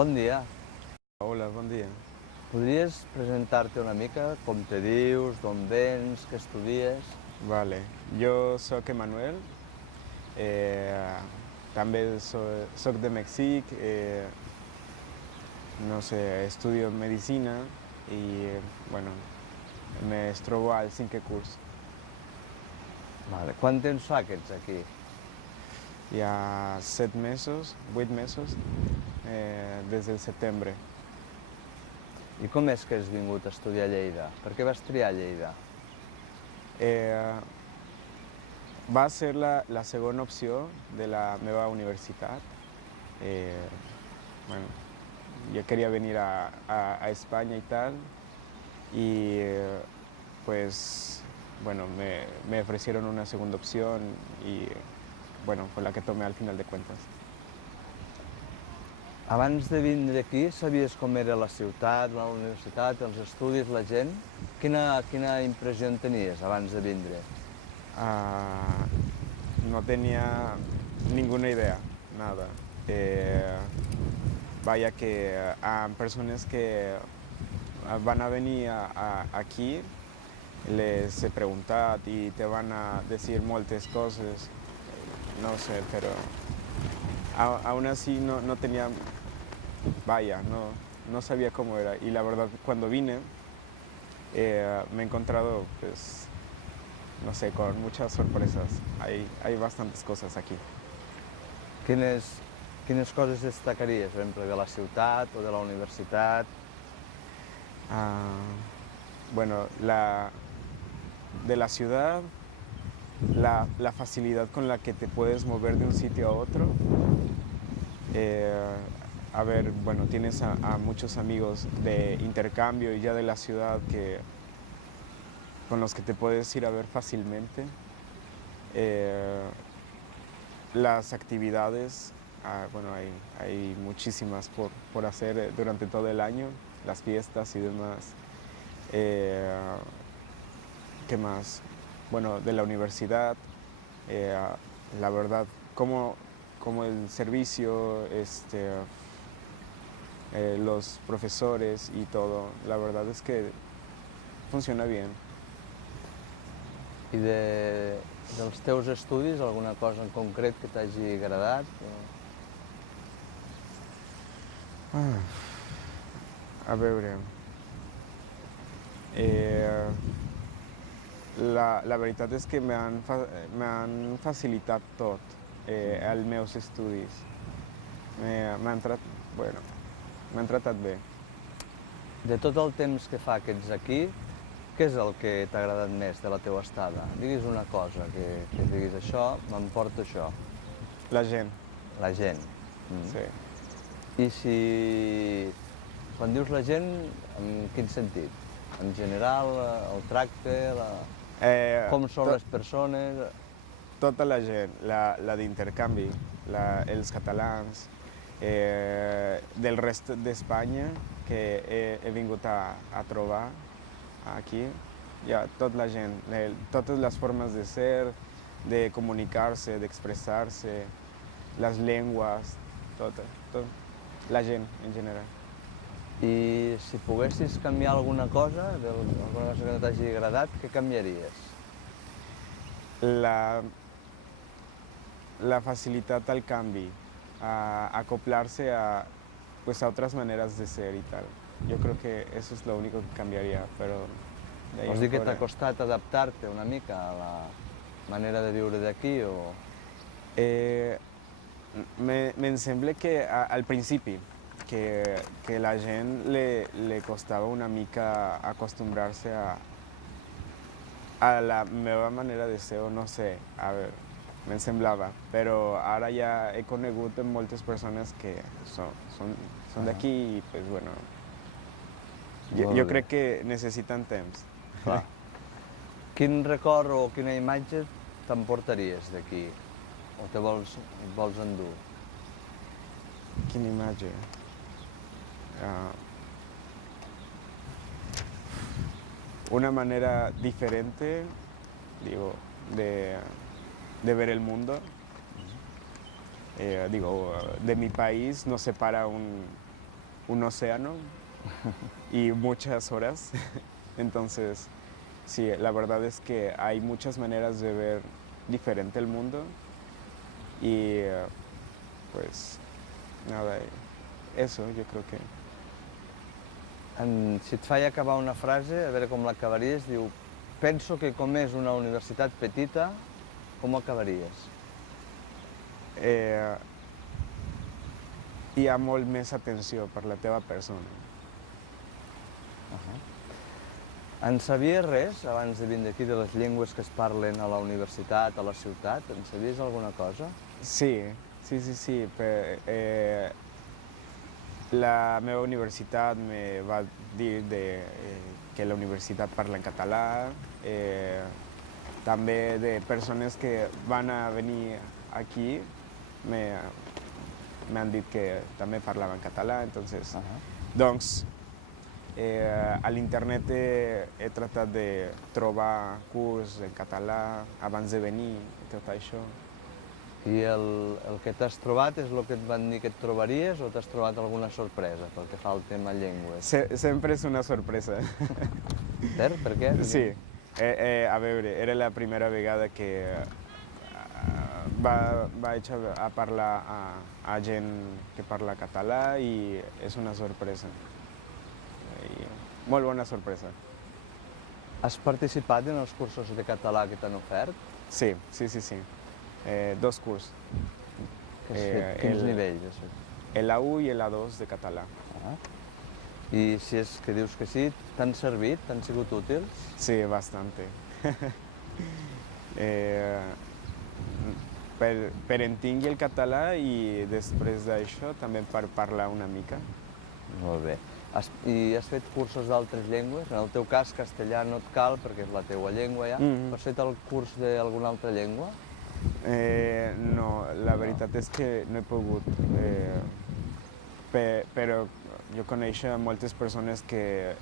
Bon dia. Hola, bon dia. Podries presentar-te una mica? Com te dius, d'on vens, què estudies? Vale, jo sóc Emanuel, també soc de Mèxic, no sé, estudio medicina i, bueno, me trobo al 5è curs. Vale. Quant temps fa que ets aquí? Hi ha 7 mesos, 8 mesos, des del setembre. I com és que has vingut a estudiar a Lleida? Per què vas triar Lleida? Va ser la segona opció de la meva universitat. Bueno, yo quería venir a España y tal, y pues bueno, me ofrecieron una segunda opción y bueno, fue la que tomé al final de cuentas. Abans de vindre aquí, sabies com era la ciutat, la universitat, els estudis, la gent? Quina impressió en tenies abans de vindre? No tenía ninguna idea, nada. Vaya que a personas que van a venir aquí les he preguntat i te van a decir moltes coses, no sé, pero aún así no tenía, vaya, no sabía cómo era. Y la verdad, cuando vine, me he encontrado, pues, no sé, con muchas sorpresas. Hay bastantes cosas aquí. Quines coses destacaries, per exemple, de la ciutat o de la universitat? Bueno, de la ciudad, la facilidad con la que te puedes mover de un sitio a otro. A ver, bueno, tienes a muchos amigos de intercambio y ya de la ciudad con los que te puedes ir a ver fácilmente. Las actividades, bueno, hay muchísimas por hacer durante todo el año, las fiestas y demás. ¿Qué más? Bueno, de la universidad, la verdad, como el servicio, los profesores y todo, la verdad es que funciona bien. I dels teus estudis, alguna cosa en concret que t'hagi agradat? A veure, la veritat és que m'han facilitat tot els meus estudis. M'han tratat bé. De tot el temps que fa que ets aquí, què és el que t'ha agradat més de la teua estada? Diguis una cosa, que diguis això, m'emporta això. La gent. La gent. Sí. I si... Quan dius la gent, en quin sentit? En general, el tracte, com són les persones? Tota la gent, la d'intercanvi, els catalans, del rest d'Espanya que he vingut a trobar aquí, ja, tota la gent, totes les formes de ser, de comunicar-se, d'expressar-se, les llengües, tot, la gent en general. I si poguessis canviar alguna cosa que no t'hagi agradat, què canviaries? La facilitat al canvi, a acoplarse pues, a otras maneras de ser y tal. Yo creo que eso es lo único que cambiaría, pero... Vols dir que t'ha costat adaptar-te una mica a la manera de viure d'aquí o...? Me sembla que al principi, que la gent le costava una mica acostumbrar-se a la meva manera de ser, o no sé, a veure, me'n semblava, però ara ja he conegut moltes persones que són d'aquí i, pues, bueno, jo crec que necessiten temps. Clar. Quin record o quina imatge t'emportaries d'aquí? O te vols endur? Quina imatge? Una manera diferente, digo, de ver el mundo. Digo, de mi país nos separa un océano y muchas horas. Entonces, sí, la verdad es que hay muchas maneras de ver diferente el mundo y pues nada, eso yo creo que... Si et faig acabar una frase, a veure com l'acabaries, diu: penso que com és una universitat petita, com ho acabaries? Hi ha molt més atenció per la teva persona. En sabies res, abans de vindre aquí, de les llengües que es parlen a la universitat, a la ciutat? En sabies alguna cosa? Sí. La meva universitat me va dir que la universitat parla en català, també de persones que van a venir aquí m'han dit que també parlaven català, entonces, doncs a l'internet he tratat de trobar curs en català abans de venir i tot això. I el que t'has trobat és el que et van dir que et trobaries o t'has trobat alguna sorpresa pel que fa al tema llengües? Sempre és una sorpresa. Per què? Sí. A veure, era la primera vegada que vaig a parlar a gent que parla català i és una sorpresa. Molt bona sorpresa. Has participat en els cursos de català que t'han ofert? Sí. 2 cursos. Quins nivells has fet? l'A1 i l'A2 de català. I si és que dius que sí, t'han servit? T'han sigut útils? Sí, bastante. Per entendre el català i després d'això també per parlar una mica. Molt bé. I has fet cursos d'altres llengües? En el teu cas, castellà no et cal perquè és la teua llengua ja. Has fet el curs d'alguna altra llengua? No, la veritat és que no he pogut. Però jo coneixo moltes persones que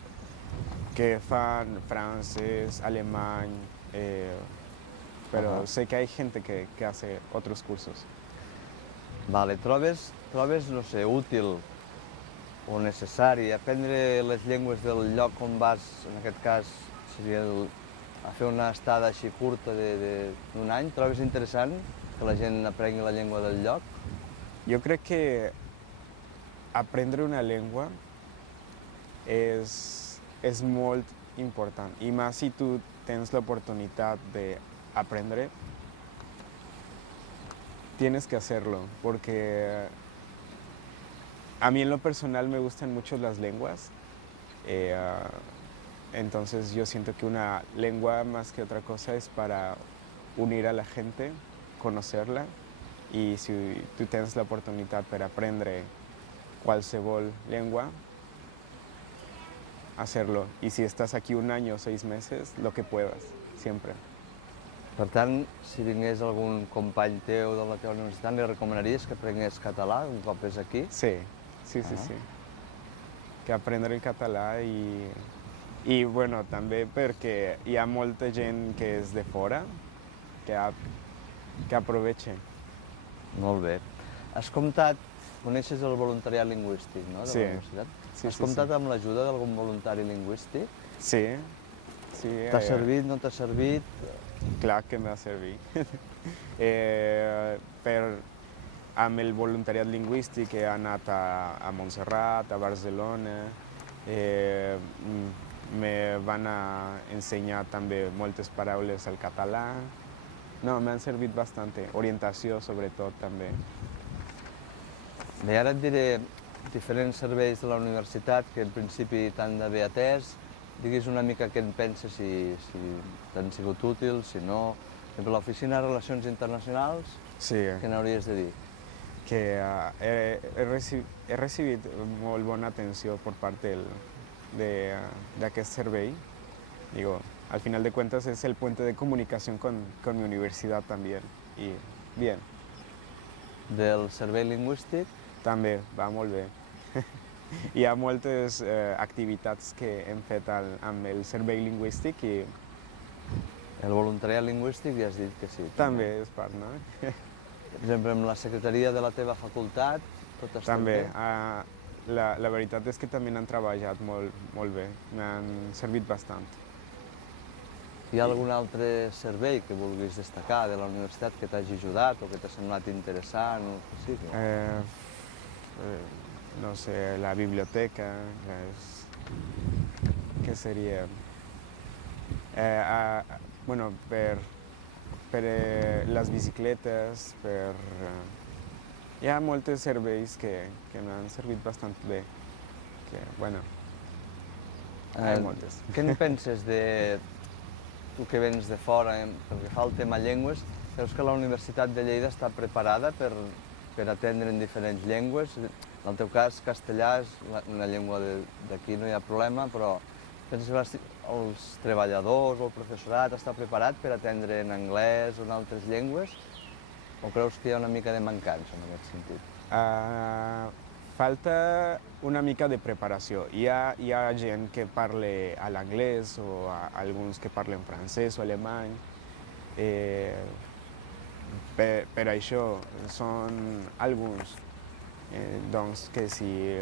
fan francès, alemany, però sé que hay gente que hace otros cursos. Vale, trobes, no sé, útil o necessari aprendre les llengües del lloc on vas, en aquest cas seria a fer una estada així curta d'un any? Trobes interessant que la gent aprengui la llengua del lloc? Jo crec que aprendre una llengua és molt important, i més si tu tens l'oportunitat d'aprendre, tienes que hacerlo, porque a mí en lo personal me gustan mucho las lenguas, entonces yo siento que una lengua más que otra cosa es para unir a la gente, conocerla, y si tú tienes la oportunidad para aprender qualsevol llengua, hacerlo. Y si estás aquí un año o 6 meses, lo que puedas, siempre. Per tant, si vingués algun company teu de la teva universitat, li recomanaries que aprengués català un cop és aquí? Sí. Que aprendre el català i bueno, també perquè hi ha molta gent que és de fora que aprovecha. Molt bé. Coneixes el voluntariat lingüístic, no, de la universitat? Has comptat amb l'ajuda d'algun voluntari lingüístic? Sí. T'ha servit, no t'ha servit? Clar que m'ha servit. Amb el voluntariat lingüístic he anat a Montserrat, a Barcelona, me van ensenyar també moltes paraules al català. No, m'han servit bastant. Orientació, sobretot, també. Bé, ara et diré diferents serveis de la universitat que en principi t'han d'haver atès. Diguis una mica què en penses, si t'han sigut útils, si no. Per l'Oficina de Relacions Internacionals, què n'hauries de dir? Que he recibit molt bona atenció per part d'aquest servei. Digo, al final de cuentas es el puente de comunicación con mi universidad también. Y bien. Del servei lingüístic? També, va molt bé. Hi ha moltes activitats que hem fet amb el servei lingüístic i... El voluntariat lingüístic ja has dit que sí. També és part, no? Per exemple, amb la secretaria de la teva facultat, tot està també, bé? la veritat és que també han treballat molt bé, m'han servit bastant. Hi ha algun altre servei que vulguis destacar de la universitat que t'hagi ajudat o que t'ha semblat interessant o el que sigui? No sé, la biblioteca, què seria? Bueno, per les bicicletes, hi ha molts serveis que m'han servit bastant bé, que, bueno, hi ha moltes. Què en penses de tu que vens de fora, pel que fa al tema llengües? Creus que la Universitat de Lleida està preparada per atendre en diferents llengües? En el teu cas, castellà és una llengua d'aquí, no hi ha problema, però penses que els treballadors o el professorat està preparat per atendre en anglès o en altres llengües? O creus que hi ha una mica de mancança en aquest sentit? Falta una mica de preparació. Hi ha gent que parla a l'anglès o alguns que parlen francès o alemany. Per això són alguns doncs, que si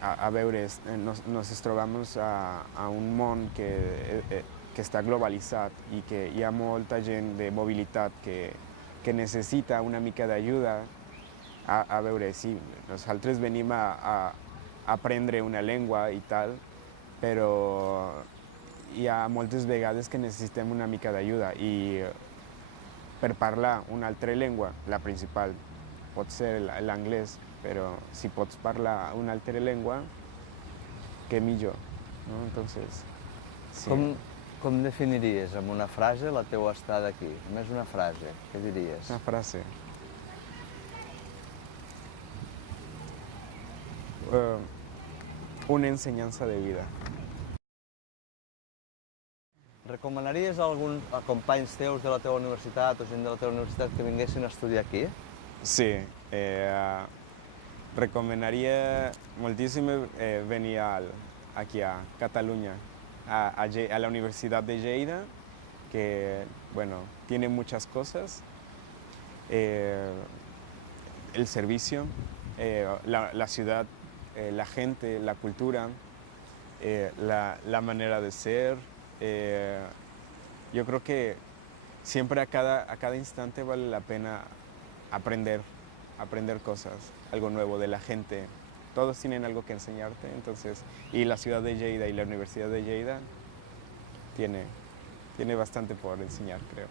a veure, nos trobem a un món que està globalitzat i que hi ha molta gent de mobilitat que necessita una mica d'ajuda. A veure, sí, nosaltres venim a aprendre una llengua i tal, però hi ha moltes vegades que necessitem una mica d'ajuda i per parlar una altra llengua, la principal pot ser l'anglès, però si pots parlar una altra llengua, que millor, no? Entonces, sí. Com definiries amb una frase la teua estada aquí? Només una frase, què diries? Una frase. Una ensenyança de vida. Recomanaries a companys teus de la teva universitat o gent de la teva universitat que vinguessin a estudiar aquí? Sí, recomanaria moltíssim venir aquí a Catalunya, a la Universitat de Lleida, que, bueno, tiene muchas cosas. El servicio, la ciudad, la gente, la cultura, la manera de ser. Yo creo que siempre a cada instante vale la pena aprender cosas, algo nuevo de la gente. Todos tienen algo que enseñarte, entonces, y la ciudad de Lleida y la Universidad de Lleida tiene bastante por enseñar, creo.